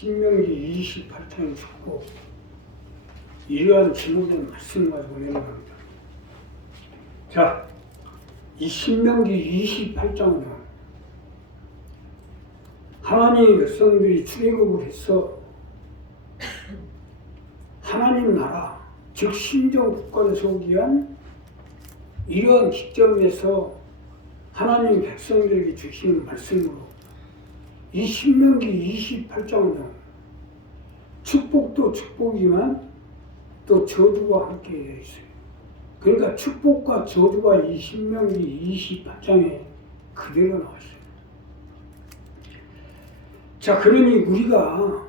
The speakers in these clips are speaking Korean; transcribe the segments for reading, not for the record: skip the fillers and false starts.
신명기 28장의 축복, 이러한 제목의 말씀 가지고 내려갑니다. 자, 이 신명기 28장은 하나님의 백성들이 출애굽을 해서 하나님 나라, 즉 신정 국가를 세우기 위한 이러한 기점에서 하나님 백성들에게 주시는 말씀으로 이 신명기 28장은 축복도 축복이지만 또 저주가 함께 되어 있어요. 그러니까 축복과 저주가 이 신명기 28장에 그대로 나왔어요. 자, 그러니 우리가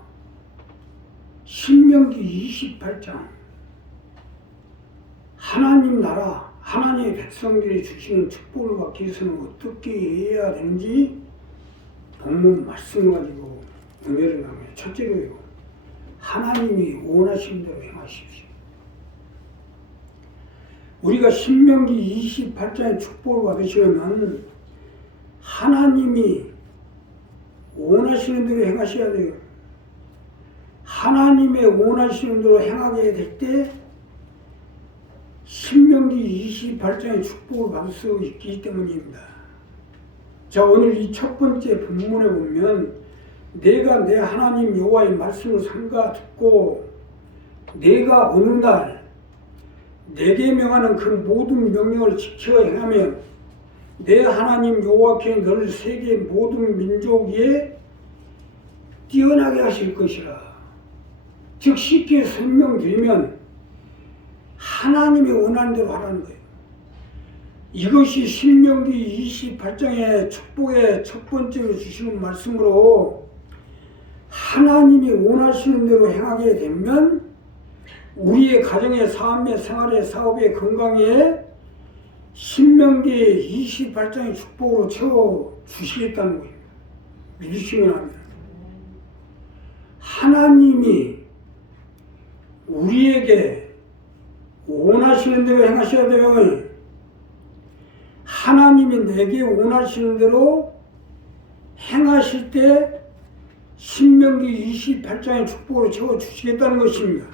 신명기 28장 하나님 나라, 하나님의 백성들이 주시는 축복을 받기 위해서는 어떻게 해야 되는지 본문 말씀을 가지고 은혜를 나누어요. 첫째로요, 하나님이 원하시는 대로 행하십시오. 우리가 신명기 28장의 축복을 받으시려면 하나님이 원하시는 대로 행하셔야 돼요. 하나님의 원하시는 대로 행하게 될 때 신명기 28장의 축복을 받을 수 있기 때문입니다. 자, 오늘 이 첫 번째 본문에 보면 내가 내 하나님 여호와의 말씀을 삼가 듣고 내가 어느 날 내게 명하는 그 모든 명령을 지켜 행하면 내 하나님 여호와께 너를 세계 모든 민족 위에 뛰어나게 하실 것이라. 즉 쉽게 설명드리면 하나님이 원하는 대로 하라는 거예요. 이것이 신명기 28장의 축복의 첫 번째로 주시는 말씀으로 하나님이 원하시는 대로 행하게 되면 우리의 가정의 삶의 생활의 사업의 건강에 신명기 28장의 축복으로 채워주시겠다는 거예요. 믿으시면 합니다. 하나님이 우리에게 원하시는 대로 행하셔야 돼요. 하나님이 내게 원하시는 대로 행하실 때 신명기 28장의 축복으로 채워주시겠다는 것입니다.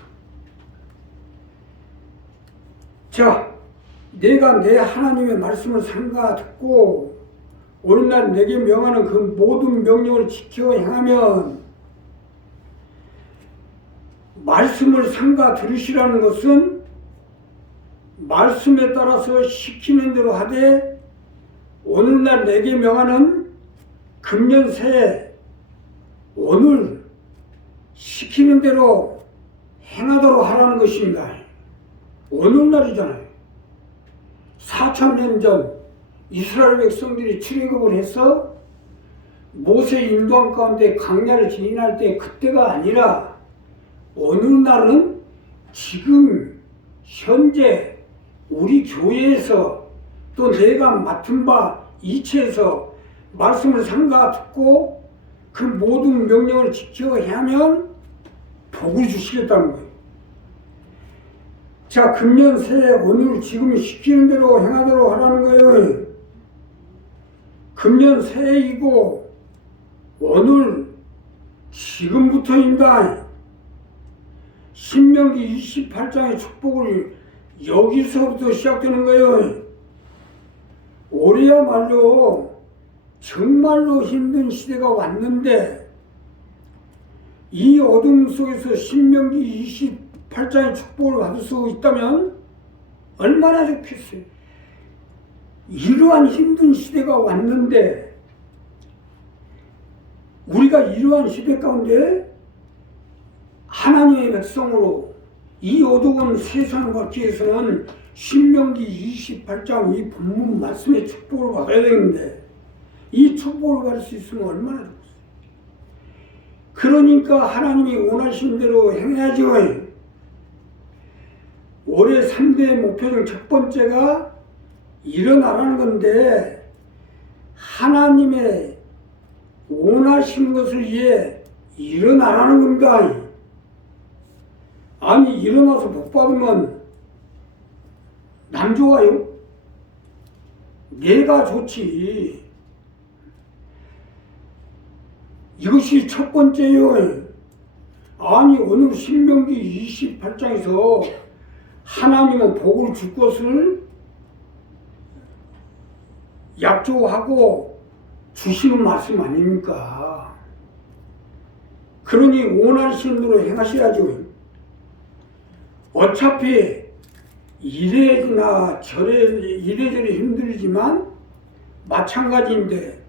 자, 내가 내 하나님의 말씀을 삼가 듣고 오늘날 내게 명하는 그 모든 명령을 지켜 행하면, 말씀을 삼가 들으시라는 것은 말씀에 따라서 시키는 대로 하되 오늘날 내게 명하는 금년 새해 오늘 시키는 대로 행하도록 하라는 것입니다. 오늘날이잖아요. 4000년 전 이스라엘 백성들이 출애굽을 해서 모세 인도한 가운데 광야를 지나갈 때 그때가 아니라 오늘날은 지금 현재 우리 교회에서 또 내가 맡은 바 이체에서 말씀을 삼가 듣고 그 모든 명령을 지켜 하면 복을 주시겠다는 거예요. 자, 금년 새해 오늘 지금 시키는 대로 행하도록 하라는 거예요. 금년 새해이고 오늘 지금부터입니다. 신명기 28장의 축복을 여기서부터 시작되는 거예요. 올해야말로 정말로 힘든 시대가 왔는데 이 어둠 속에서 신명기 28장의 축복을 받을 수 있다면 얼마나 좋겠어요. 이러한 힘든 시대가 왔는데 우리가 이러한 시대 가운데 하나님의 백성으로 이 어두운 세상을 받기 위해서는 신명기 28장 이 본문 말씀의 축복을 받아야 되는데 이 축복을 받을 수 있으면 얼마나 좋겠어요. 그러니까 하나님이 원하시는 대로 행해야죠. 올해 3대 목표 중 첫 번째가 일어나라는 건데 하나님의 원하시는 것을 위해 일어나라는 겁니다. 아니, 일어나서 복 받으면 남 좋아요? 내가 좋지. 이것이 첫 번째요. 아니 오늘 신명기 28장에서 하나님은 복을 줄 것을 약조하고 주시는 말씀 아닙니까? 그러니 원하시는 대로 행하셔야죠. 어차피 이래저래 힘들지만 마찬가지인데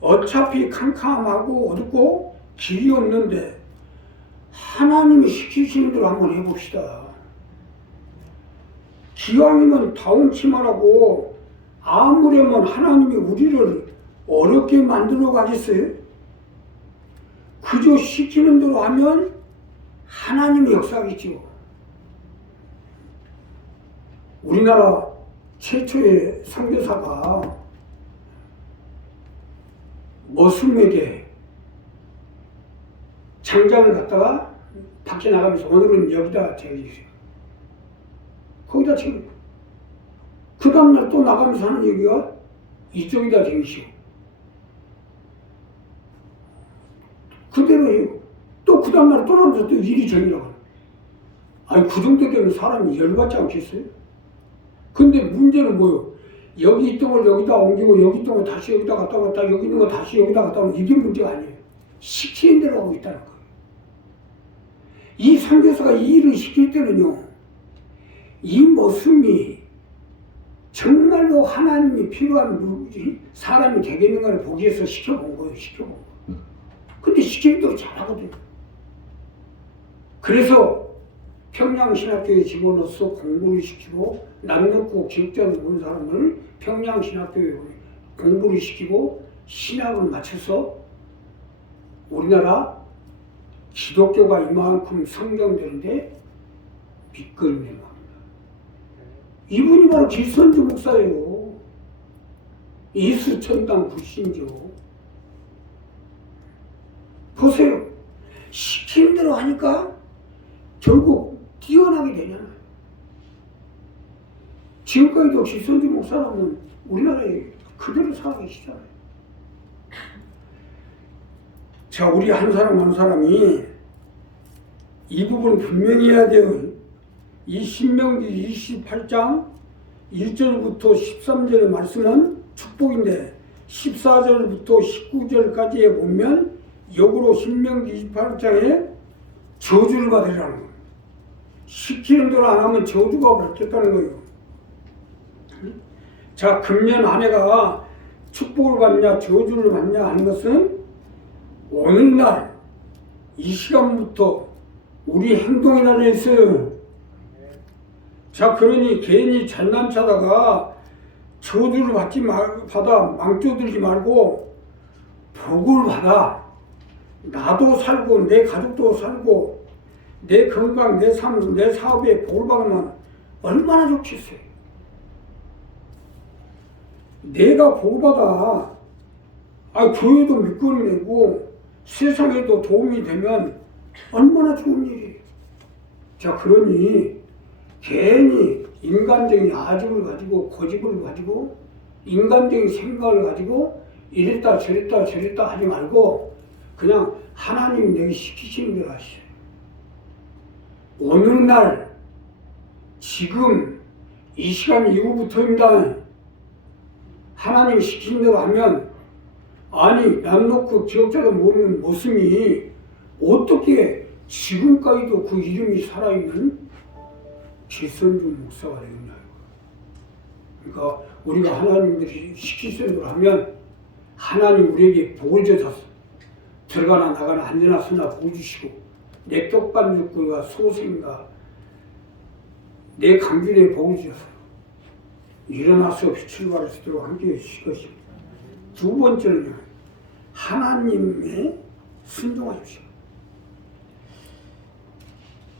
어차피 캄캄하고 어둡고 길이 없는데 하나님이 시키시는 대로 한번 해봅시다. 기왕이면 다운치만 하고 아무려면 하나님이 우리를 어렵게 만들어 가겠어요? 그저 시키는 대로 하면 하나님이 역사하겠지요. 우리나라 최초의 선교사가 머슴에게 장작을 갖다가 밖에 나가면서 오늘은 여기다 재주세요. 거기다 지금 그 다음날 또 나가면서 하는 얘기가 이쪽에다 재주시오. 그대로 해요. 또 그 다음날 또 나가면서 또 일이 정이라고. 아니 그 정도 되면 사람이 열받지 않겠어요? 근데 문제는 뭐예요? 여기 있던 걸 여기다 옮기고 여기 있던 거 다시 여기다 갖다 왔다 여기 있는 거 다시 여기다 갖다 오면 이게 문제가 아니에요. 시키는 대로 하고 있다는 거예요. 이 선교사가 이 일을 시킬 때는요. 이 모습이 정말로 하나님이 필요한 사람이 되겠는가를 보기 위해서 시켜본 거예요. 시켜본 거예요. 근데 시키는 대로 잘하거든요. 그래서 평양신학교에 집어넣어서 공부를 시키고 남녀고 기억자를 본 사람을 평양신학교에 공부를 시키고 신학을 맞춰서 우리나라 기독교가 이만큼 성장되는데 밑거름이 됩니다. 이분이 바로 길선주 목사예요. 예수천당 불신죠. 보세요. 시키는 대로 하니까 결국 뛰어나게 되잖아요. 지금까지도 길선주 목사라면 우리나라에 그대로 살아계시잖아요. 자, 우리 한 사람 한 사람이 이 부분 분명히 해야 돼요. 이 신명기 28장 1절부터 13절의 말씀은 축복인데 14절부터 19절까지에 보면 역으로 신명기 28장에 저주를 받으라는 거예요. 시키는 대로 안 하면 저주가 받겠다는 거예요. 자, 금년 한 해가 축복을 받냐 저주를 받냐 하는 것은 오늘날 이 시간부터 우리 행동에 달려 있어요. 자, 그러니 괜히 잘난 차다가 저주를 받아 망쳐들지 말고 복을 받아. 나도 살고 내 가족도 살고 내 건강, 내 삶, 내 사업에 복을 받으면 얼마나 좋겠어요. 내가 복을 받아 교회도 밑거리 내고 세상에도 도움이 되면 얼마나 좋은 일이에요. 자, 그러니 괜히 인간적인 아집을 가지고 고집을 가지고 인간적인 생각을 가지고 이랬다 저랬다 하지 말고 그냥 하나님이 내게 시키시는 대로 하시죠. 오늘날 지금 이 시간 이후부터입니다. 하나님이 시키는 대로 하면 아니 남 놓고 기억자도 모르는 모습이 어떻게 지금까지도 그 이름이 살아있는 길선주 목사가 되겠냐. 그러니까 우리가 하나님들이 시키시는 대로 하면 하나님 우리에게 복을 주셔서 들어가나 나가나 앉으나 서나 복을 주시고 내 떡반죽과 소생과 내 강준에 복을 주셔서 일어나서 빛을 발할 수 있도록 함께 해주실 것입니다. 두 번째는요. 하나님의 순종하십시오.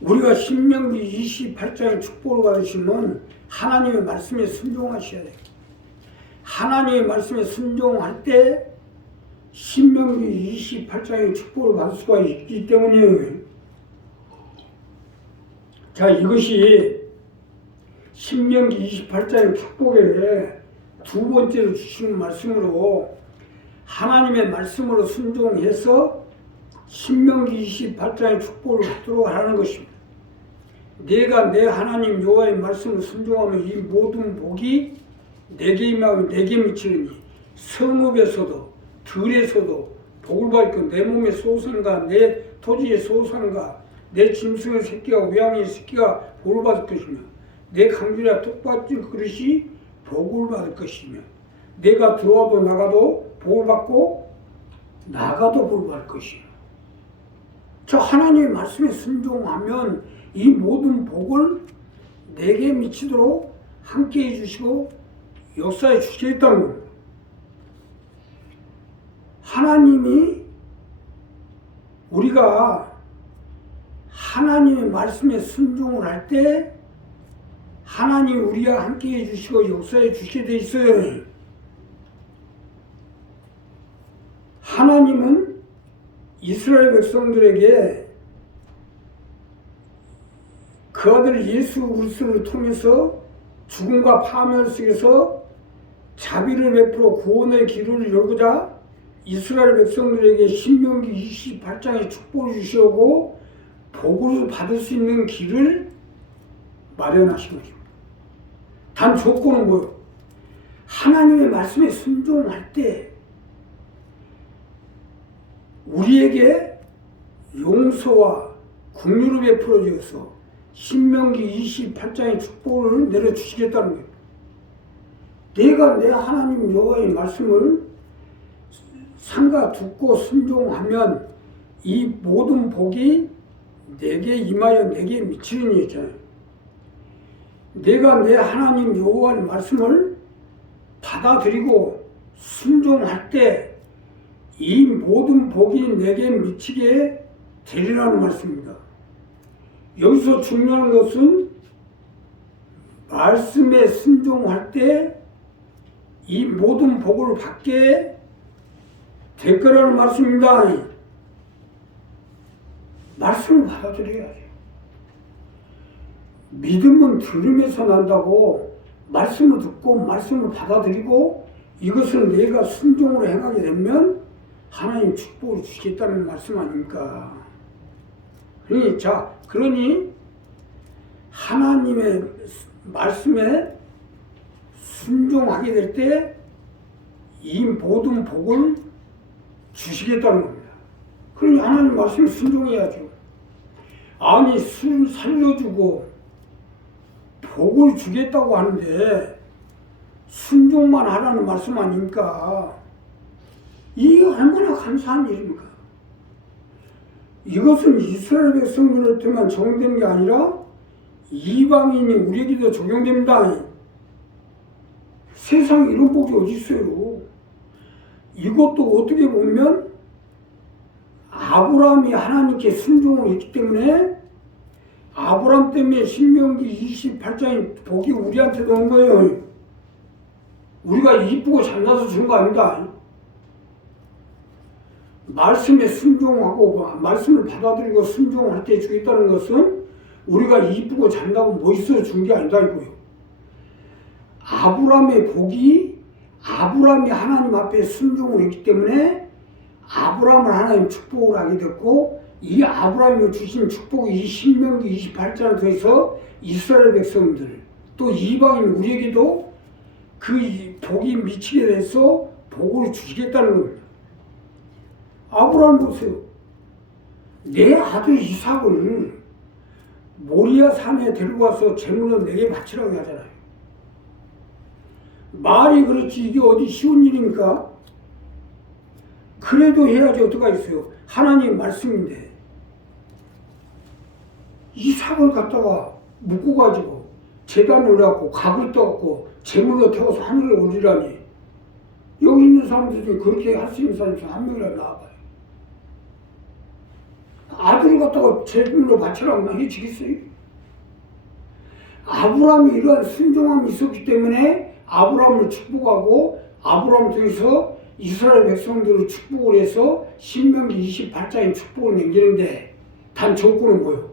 우리가 신명기 28장의 축복을 받으시면 하나님의 말씀에 순종하셔야 돼요. 하나님의 말씀에 순종할 때 신명기 28장의 축복을 받을 수가 있기 때문이에요. 자, 이것이 신명기 28장의 축복에 두 번째로 주시는 말씀으로 하나님의 말씀으로 순종해서 신명기 28장의 축복을 받도록 하라는 것입니다. 내가 내 하나님 여호와의 말씀을 순종하면 이 모든 복이 내게 임하고 내게 미치느니 성읍에서도 들에서도 복을 받고 내 몸의 소산과 내 토지의 소산과 내 짐승의 새끼와 우양의 새끼가 복을 받을 것이며 내 강주리와 뚝받침 그릇이 복을 받을 것이며 내가 들어와도 나가도 복을 받고 나가도 복을 받을 것이며 저 하나님의 말씀에 순종하면 이 모든 복을 내게 미치도록 함께 해주시고 역사해 주시겠다는 겁니다. 하나님이 우리가 하나님의 말씀에 순종을 할 때 하나님이 우리와 함께 해주시고 역사해 주시게 돼 있어요. 하나님은 이스라엘 백성들에게 그 아들 예수 그리스도를 통해서 죽음과 파멸 속에서 자비를 베풀어 구원의 길을 열고자 이스라엘 백성들에게 신명기 28장의 축복을 주시고 복을 받을 수 있는 길을 마련하신 것입니다. 단 조건은 뭐예요? 하나님의 말씀에 순종할 때 우리에게 용서와 긍휼을 베풀어 주어서 신명기 28장의 축복을 내려주시겠다는 거예요. 내가 내 하나님 여호와의 말씀을 삼가 듣고 순종하면 이 모든 복이 내게 임하여 내게 미치는 일이잖아요. 내가 내 하나님 여호와의 말씀을 받아들이고 순종할 때 이 모든 복이 내게 미치게 되리라는 말씀입니다. 여기서 중요한 것은 말씀에 순종할 때 이 모든 복을 받게 될 거라는 말씀입니다. 말씀을 받아들여야죠. 믿음은 들음에서 난다고 말씀을 듣고 말씀을 받아들이고 이것을 내가 순종으로 행하게 되면 하나님 축복을 주시겠다는 말씀 아닙니까? 그러니 하나님의 말씀에 순종하게 될 때 이 모든 복을 주시겠다는 겁니다. 그러니 하나님 말씀에 순종해야죠. 아니 술 살려주고 복을 주겠다고 하는데 순종만 하라는 말씀 아닙니까? 이게 얼마나 감사한 일입니까? 이것은 이스라엘 백성들한테만 적용되는 게 아니라 이방인이 우리에게도 적용됩니다. 세상에 이런 복이 어디 있어요? 이것도 어떻게 보면 아브라함이 하나님께 순종을 했기 때문에 아브라함 때문에 신명기 28장의 복이 우리한테도 온 거예요. 우리가 이쁘고 잘나서 준 거 아닙니다. 말씀에 순종하고 말씀을 받아들이고 순종할 때 주겠다는 것은 우리가 이쁘고 잘나고 멋있어서 준 게 아니다 이거예요. 아브라함의 복이 아브라함이 하나님 앞에 순종을 했기 때문에 아브라함을 하나님 축복을 하게 됐고 이 아브라함이 주신 축복이 이 신명기 28장을 통해서 이스라엘 백성들 또 이방인 우리에게도 그 복이 미치게 돼서 복을 주시겠다는 겁니다. 아브라함 보세요. 내 아들 이삭을 모리아 산에 데리고 와서 제물로 내게 바치라고 하잖아요. 말이 그렇지 이게 어디 쉬운 일입니까? 그래도 해야지 어떡하겠어요. 하나님 말씀인데 이삭을 갖다가 묶어가지고 제단을 해갖고 각을 떠갖고 제물로 태워서 하늘에 올리라니 여기 있는 사람들 중에 그렇게 할 수 있는 사람이 한 명이라도 나와봐요. 아들을 갖다가 제물로 바치라고 해지겠어요? 아브라함이 이러한 순종함이 있었기 때문에 아브라함을 축복하고 아브라함 통해서 이스라엘 백성들을 축복을 해서 신명기 28장의 축복을 남기는데 단 조건은 뭐예요?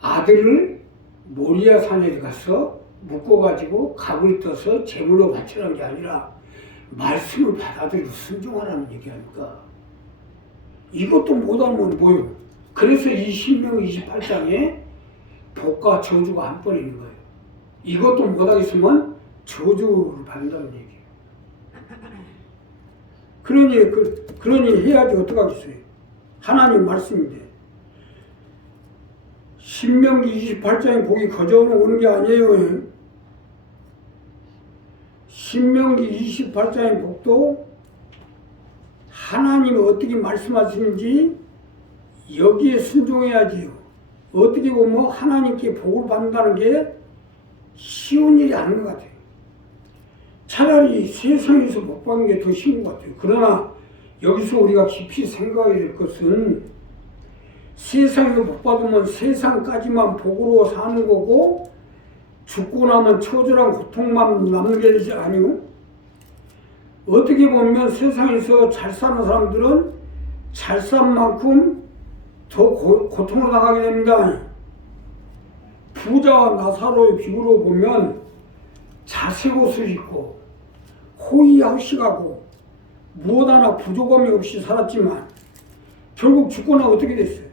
아들을 모리아 산에 가서 묶어가지고 각을 떠서 제물로 바치라는 게 아니라 말씀을 받아들이고 순종하라는 얘기하니까 이것도 못하면 뭐요? 그래서 이 신명기 28장에 복과 저주가 한 번 있는 거예요. 이것도 못하겠으면 저주를 받는다는 얘기예요. 그러니 해야지 어떡하겠어요? 하나님 말씀인데. 신명기 28장에 복이 거저로 오는 게 아니에요. 신명기 28장의 복도 하나님이 어떻게 말씀하시는지 여기에 순종해야지요. 어떻게 보면 하나님께 복을 받는다는 게 쉬운 일이 아닌 것 같아요. 차라리 세상에서 복 받는 게 더 쉬운 것 같아요. 그러나 여기서 우리가 깊이 생각해야 될 것은 세상에서 복 받으면 세상까지만 복으로 사는 거고 죽고 나면 처절한 고통만 남게 되지 아니요. 어떻게 보면 세상에서 잘 사는 사람들은 잘 산 만큼 더 고통을 당하게 됩니다. 부자와 나사로의 비유로 보면 자색 옷을 입고 호의하시가고 무엇 하나 부족함이 없이 살았지만 결국 죽거나 어떻게 됐어요?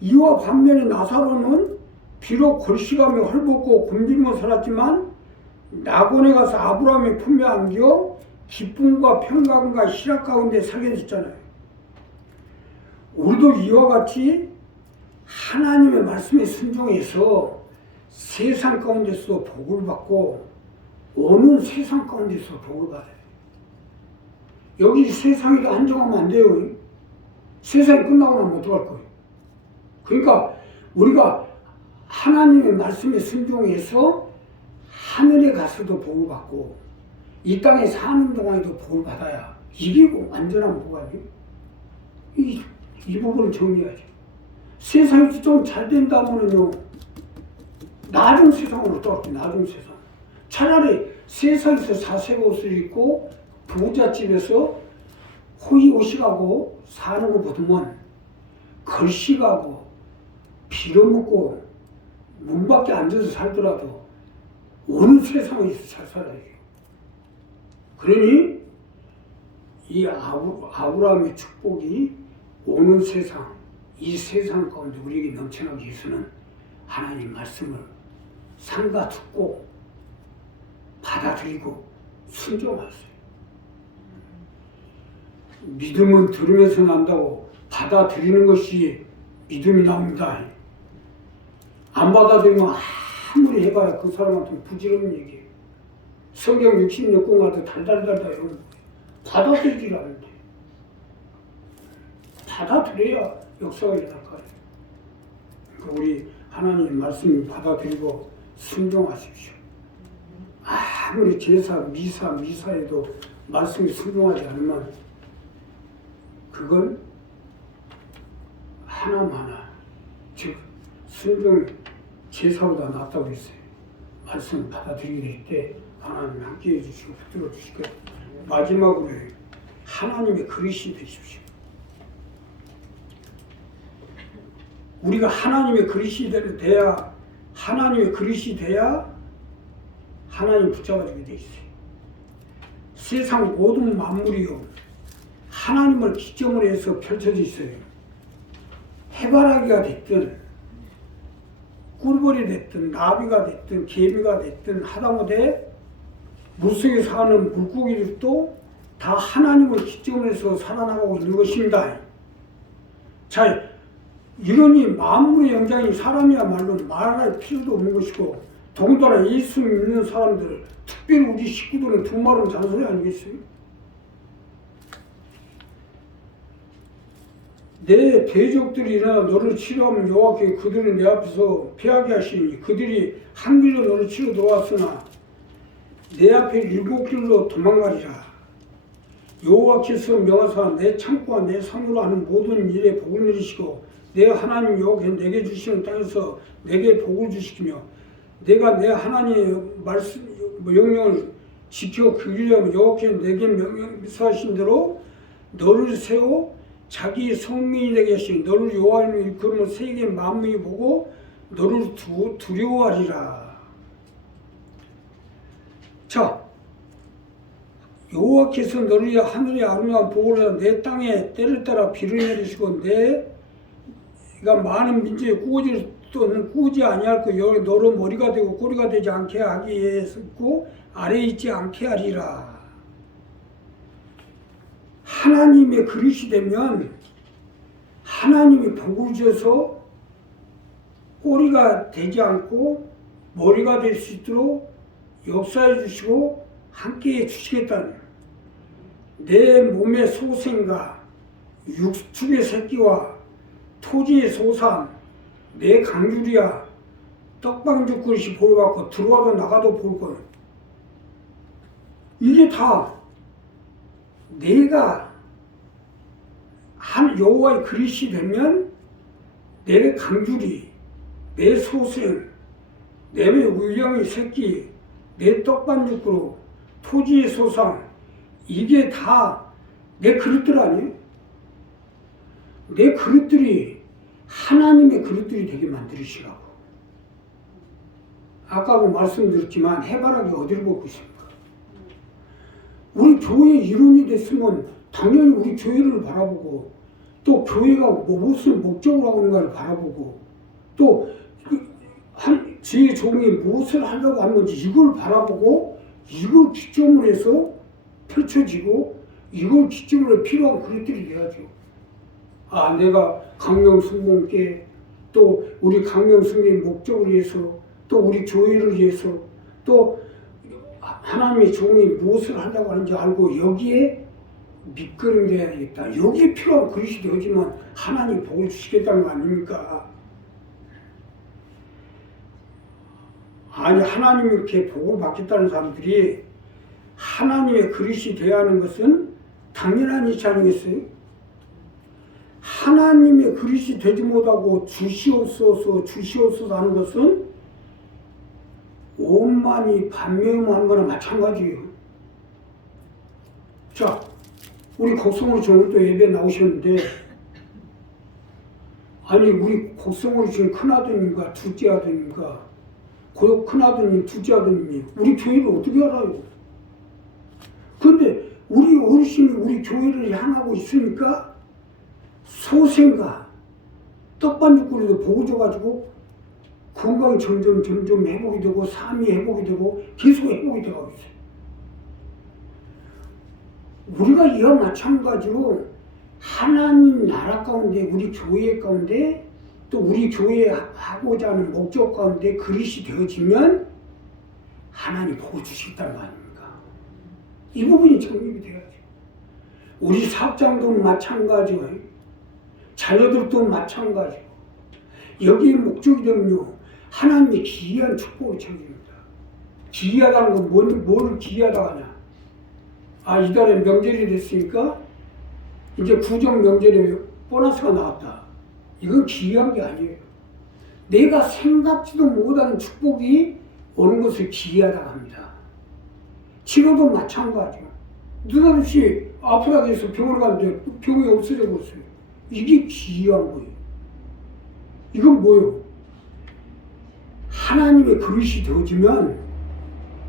이와 반면에 나사로는 비록 걸시가며 헐벗고 굶주리며 살았지만 낙원에 가서 아브라함의 품에 안겨 기쁨과 평강과 희락 가운데 살게 됐잖아요. 우리도 이와 같이 하나님의 말씀에 순종해서 세상 가운데서 복을 받고 어느 세상 가운데서 복을 받아요. 여기 세상에도 한정하면 안 돼요. 세상이 끝나고 나면 어떡할 거예요? 그러니까 우리가 하나님의 말씀에 순종해서 하늘에 가서도 복을 받고 이 땅에 사는 동안에도 복을 받아야 이게 완전한 복 아니에요? 이 부분을 정리해야죠. 세상에서 좀 잘 된다면요, 나중 세상으로 떠올게, 나중 세상. 차라리 세상에서 자색 옷을 입고 부잣집에서 호의호식하고 사는 것보다는 걸식하고 빌어먹고 문 밖에 앉아서 살더라도 어느 세상에서 잘 살아야 돼요. 그러니 이 아브라함의 축복이 오는 세상, 이 세상 가운데 우리에게 넘쳐나기 위해서는 하나님 말씀을 삼가 듣고 받아들이고 순종하세요. 믿음은 들으면서 난다고 받아들이는 것이 믿음이 나옵니다. 안 받아들이면 아무리 해봐야 그 사람한테 부질없는 얘기예요. 성경 66권 가도 달달달달 이런 거예요. 받아들이질 않는데. 받아들여야 역사가 일어날 거예요. 그러니까 우리 하나님 말씀 받아들이고 순종하십시오. 아무리 제사, 미사에도 말씀이 순종하지 않으면 그건 하나하나, 즉 순종 제사보다 낫다고 했어요. 말씀 받아들이게 될 때 하나님 함께해 주시고 붙들어 주시고 마지막으로 하나님의 그릇이 되십시오. 우리가 하나님의 그릇이 돼야 하나님 붙잡아주게 돼 있어요. 세상 모든 만물이요 하나님을 기점으로 해서 펼쳐져 있어요. 해바라기가 됐든 꿀벌이 됐든 나비가 됐든 개미가 됐든 하다못해 물속에 사는 물고기들도 다 하나님을 기점으로 해서 살아나가고 있는 것입니다. 자, 이러니 만물의 영장이 사람이야말로 말할 필요도 없는 것이고 더군다나 예수 믿는 사람들, 특별히 우리 식구들은 두 말은 잔소리 아니겠어요? 내 대적들이 일어나 너를 치료하면 여호와께 그들은 내 앞에서 패하게 하시니 그들이 한 길로 너를 치러 들어왔으나 내 앞에 일곱 길로 도망가리라. 여호와께서 명하사 내 창고와 내 산으로 하는 모든 일에 복을 내리시고 내 하나님 여호와께 내게 주시는 땅에서 내게 복을 주시며 내가 내 하나님의 말씀 명령을 지켜 그리려면 여호와께 내게 명령하신 대로 너를 세워 자기 성민이 되게 하시니 너를 여호와를 일컬으면 세계 만민이 보고 너를 두려워하리라. 자, 여호와께서 너를 하늘의 아름다운 복을 하여 내 땅에 때를 따라 비를 내리시고 내가 많은 민족에 꾸지 아니할 거 너로 머리가 되고 꼬리가 되지 않게 하기 위해서고 아래에 있지 않게 하리라. 하나님의 그릇이 되면 하나님이 복을 주셔서 꼬리가 되지 않고 머리가 될 수 있도록 역사해 주시고 함께해 주시겠다는, 내 몸의 소생과 육축의 새끼와 토지의 소산, 내 강줄이야 떡방죽 그릇이 보여갖고 들어와도 나가도 볼 것. 이게 다 내가 한 여호와의 그릇이 되면 내 강줄이, 내 소생, 내 의형의 새끼, 내 떡반죽 그릇, 토지의 소상, 이게 다 내 그릇들 아니에요? 내 그릇들이 하나님의 그릇들이 되게 만들으시라고. 아까도 말씀드렸지만 해바라기 어디를 보고 있습니까? 우리 교회 일원이 됐으면 당연히 우리 교회를 바라보고, 또 교회가 무엇을 목적으로 하고 있는가를 바라보고, 또 제 종이 무엇을 하려고 하는 건지 이걸 바라보고, 이걸 기점으로 해서 펼쳐지고, 이걸 기점으로 해서 필요한 그릇들이 돼야죠. 아, 내가 강명순봉께, 또 우리 강명순의 목적을 위해서, 또 우리 교회를 위해서, 또 하나님의 종이 무엇을 하려고 하는지 알고 여기에 밑거름 돼야 되겠다. 여기에 필요한 그릇이 되어지만 하나님 복을 주시겠다는 거 아닙니까? 아니, 하나님이 이렇게 복을 받겠다는 사람들이 하나님의 그릇이 되어야 하는 것은 당연한 일이 아니겠어요? 하나님의 그릇이 되지 못하고 주시옵소서 하는 것은 오만이 반면하는 거나 마찬가지예요. 자, 우리 곡성으로 지금 또 예배 나오셨는데, 아니, 우리 곡성으로 지금 큰아드님과 둘째 아드님과 큰아드님, 둘째 아드님이 우리 교회를 어떻게 알아요? 근데 우리 어르신이 우리 교회를 향하고 있으니까 소생과 떡반죽거리도 보고 줘가지고 건강이 점점 회복이 되고 삶이 회복이 되고 계속 회복이 되고 있어요. 우리가 이와 마찬가지로 하나님 나라 가운데, 우리 교회 가운데, 또 우리 교회 하고자 하는 목적 가운데 그릇이 되어지면 하나님 복을 주시겠다는 거 아닙니까? 이 부분이 정립이 돼야죠. 우리 사업장도 마찬가지고, 자녀들도 마찬가지고, 여기에 목적이 되면요, 하나님의 기이한 축복을 챙깁니다. 기이하다는 건 뭘 기이하다 하냐? 아, 이달에 명절이 됐으니까 이제 구정 명절에 보너스가 나왔다. 이건 기이한 게 아니에요. 내가 생각지도 못하는 축복이 오는 것을 기이하다고 합니다. 치료도 마찬가지요. 느닷없이 아프다고 해서 병원에 갔는데 병이 없어져 버렸어요. 이게 기이한 거예요. 이건 뭐예요? 하나님의 그릇이 되어지면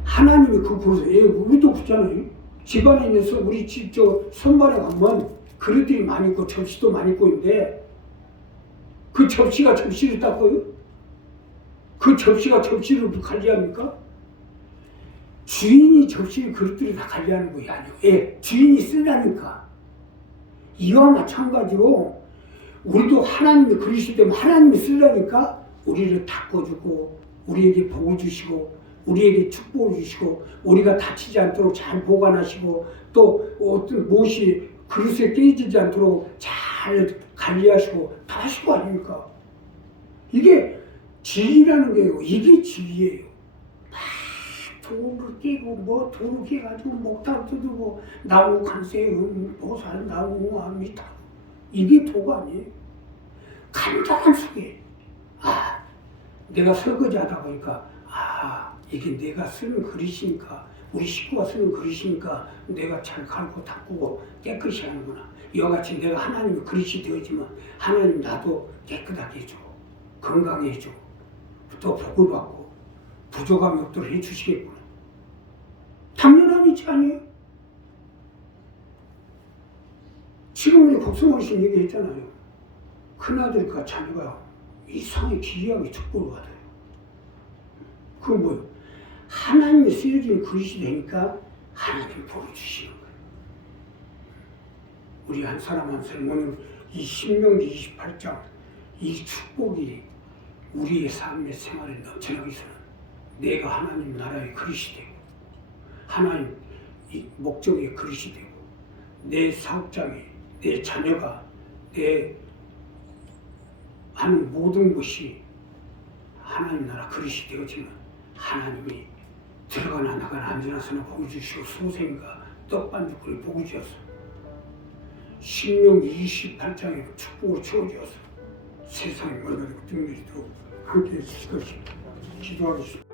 하나님이 그 그릇에, 우리도 그렇잖아요. 집안에 있어서 우리 집 선반에 가면 그릇들이 많이 있고 접시도 많이 있고 있는데, 그 접시가 접시를 닦아요? 그 접시가 접시를 관리합니까? 주인이 접시를 그릇들을 다 관리하는 거예요. 아니요. 주인이 쓰라니까. 이와 마찬가지로 우리도 하나님의 그릇이 되면 하나님이 쓰라니까 우리를 닦아주고, 우리에게 복을 주시고, 우리에게 축복을 주시고, 우리가 다치지 않도록 잘 보관하시고, 또 어떤 무엇이 그릇에 깨지지 않도록 잘 관리하시고 다 하시고 아닙니까? 이게 진리라는 거예요. 이게 진리예요. 막 돌을 깨고 돌을 깨가지고 목탁 두들고 나무 간세 보살 나무 아미타, 이게 도가 아니에요. 간단한 속에 내가 설거지 하다 보니까 이게 내가 쓰는 그릇이니까, 우리 식구가 쓰는 그릇이니까 내가 잘 갈고 닦고 깨끗이 하는구나. 이와 같이 내가 하나님의 그릇이 되어지면 하나님 나도 깨끗하게 해줘, 건강해 해줘, 또 복을 받고 부족함이 없도록 해주시겠구나. 당연한 일이 아니에요. 덕성어르신 얘기했잖아요. 큰아들과 자녀가 이상하게 기이하게 축복을 받아요. 그건 뭐예요? 하나님이 쓰여진 그릇이 되니까 하나님이 복을 주시는 거예요. 우리 한 사람 한 사람 오늘 이 신명기 28장 이 축복이 우리의 삶의 생활에 넘쳐나기 위해서는 내가 하나님 나라의 그릇이 되고 하나님 이 목적의 그릇이 되고 내 사업장이 내 자녀가 내 하는 모든 것이 하나님 나라 그릇이 되어지면 하나님이 들어가나 나가나 앉아나서나 복을 주시고 소생과 떡반죽거리 복을 주셔서 신명기 28장에 축복을 채워주어서 세상에 멀어지고 등록이 되고 함께 해주실 것이 기도하겠습니다.